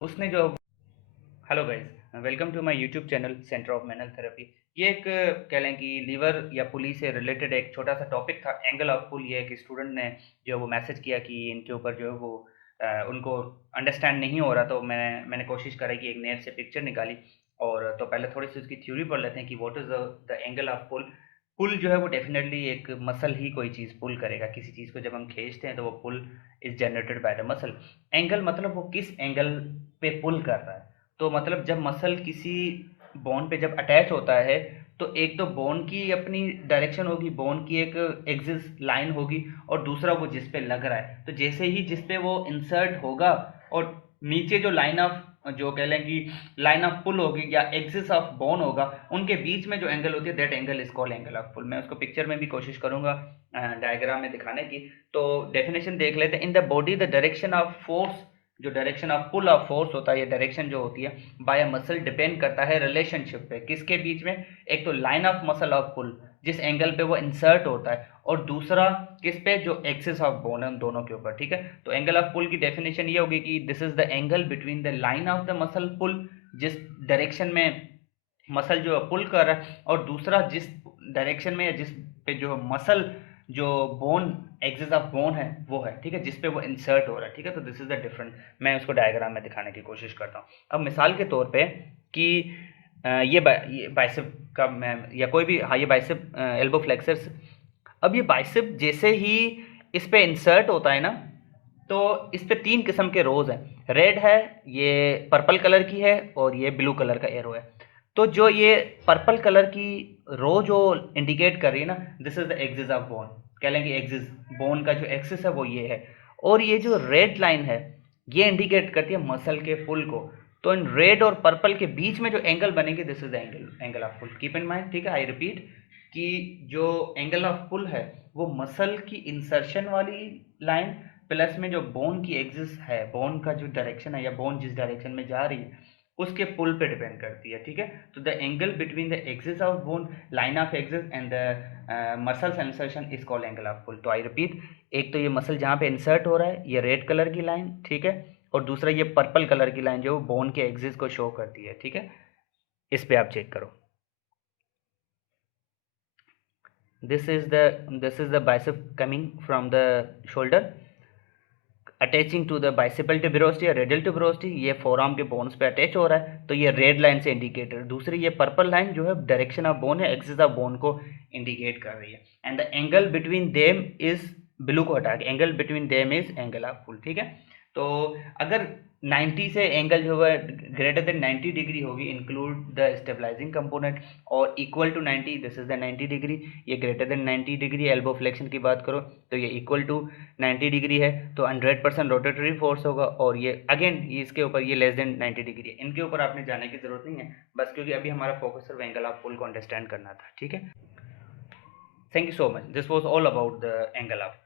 उसने जो hello guys, welcome to my YouTube channel centre of manual therapy. ये एक कह लें कि लीवर या पुली से रिलेटेड एक छोटा सा टॉपिक था, एंगल ऑफ पुल। ये एक स्टूडेंट ने जो वो मैसेज किया कि इनके ऊपर जो है वो उनको अंडरस्टैंड नहीं हो रहा, तो मैंने कोशिश करी कि एक नेट से पिक्चर निकाली। और तो पहले थोड़ी सी उसकी थ्योरी पढ़ लेते हैं कि what is the angle of pull. Pull जो है वो डेफिनेटली एक मसल ही कोई चीज़ पुल करेगा। किसी चीज़ को जब हम खींचते हैं तो वो pull is generated by the muscle. Angle मतलब वो किस एंगल पे पुल कर रहा है। तो मतलब जब मसल किसी बोन पे जब अटैच होता है, तो एक तो बोन की अपनी डायरेक्शन होगी, बोन की एक एक्सिस लाइन होगी, और दूसरा वो जिस पे लग रहा है। तो जैसे ही जिस पे वो इंसर्ट होगा, और नीचे जो लाइन ऑफ जो कह लें कि लाइन ऑफ पुल होगी या एक्सिस ऑफ बोन होगा, उनके बीच में जो एंगल होती है that angle is called angle of pull. मैं उसको पिक्चर में भी कोशिश करूंगा डायग्राम में दिखाने की। तो डेफिनेशन देख लेते हैं। In the body the direction of force, जो direction of pull of force होता है, ये डायरेक्शन जो होती है बाय मसल डिपेंड करता है रिलेशनशिप पे। किसके बीच में? एक तो लाइन ऑफ मसल ऑफ पुल जिस एंगल पे वो इंसर्ट होता है, और दूसरा किस पे? जो एक्सिस ऑफ बोन है, उन दोनों के ऊपर। ठीक है, तो एंगल ऑफ पुल की डेफिनेशन ये होगी कि this is the angle between the line of the muscle pull, जिस डायरेक्शन में मसल जो पुल कर रहा है, और दूसरा जिस डायरेक्शन में या जिस पे जो मसल जो बोन एक्सिस ऑफ बोन है वो है। ठीक है, जिस पे वो इंसर्ट हो रहा है। ठीक है, तो दिस इज द डिफरेंट। मैं उसको डायग्राम में दिखाने की कोशिश करता हूँ। अब मिसाल के तौर पे कि ये बाइसेप का मैं या कोई भी, हाँ, ये बाइसेप एल्बो फ्लेक्सर्स। अब ये बाइसेप जैसे ही इस पे इंसर्ट होता है ना, तो इस पे तीन किस्म के रोज हैं। रेड है, ये पर्पल कलर की है, और ये ब्लू कलर का एरो है। तो जो ये पर्पल कलर की रो जो इंडिकेट कर रही है ना, this is the axis of bone. कह लें कि एक्सिस बोन का जो एक्सिस है वो ये है। और ये जो रेड लाइन है, ये इंडिकेट करती है मसल के पुल को। तो इन रेड और पर्पल के बीच में जो एंगल बनेगी, this is the angle of pull. Keep in mind, ठीक है, आई रिपीट, कि जो एंगल ऑफ पुल है वो मसल की इंसर्शन वाली लाइन प्लस में जो बोन की एक्सिस है, बोन का जो डायरेक्शन है या बोन जिस डायरेक्शन में जा रही है, उसके पुल पे डिपेंड करती है। ठीक है, तो the angle between the axis of bone, line of axis and the muscle insertion is called angle of pull. तो आई रिपीट, एक तो ये मसल जहाँ पे इंसर्ट हो रहा है, ये रेड कलर की लाइन, ठीक है, और दूसरा ये पर्पल कलर की लाइन जो बोन के एक्सिस को शो करती है। ठीक है, इस पे आप चेक करो। This is the bicep coming from the shoulder, attaching to the bicipital tuberosity या रेडियल ट्यूबरोसिटी। ये फोरआर्म के बोन्स पे अटैच हो रहा है, तो ये रेड लाइन से इंडिकेटर। दूसरी ये पर्पल लाइन जो है डायरेक्शन ऑफ बोन है, एक्सिस ऑफ बोन को इंडिकेट कर रही है। And the angle between them is, blue को हटा के, angle between them is angle of pull. ठीक है, तो अगर 90 से एंगल जो है ग्रेटर देन 90 डिग्री होगी, इंक्लूड द स्टेबलाइजिंग कंपोनेंट, और equal to 90, this is the 90 degree. ये greater than 90 degree, elbow flexion की बात करो तो ये इक्वल टू 90 डिग्री है, तो 100% रोटेटरी फोर्स होगा। और ये अगेन ये इसके ऊपर ये लेस देन 90 डिग्री है। इनके ऊपर आपने जाने की जरूरत नहीं है, बस क्योंकि अभी हमारा फोकस सिर्फ एंगल ऑफ पुल को अंडरस्टैंड करना था। ठीक है, thank you so much, this was all about the angle of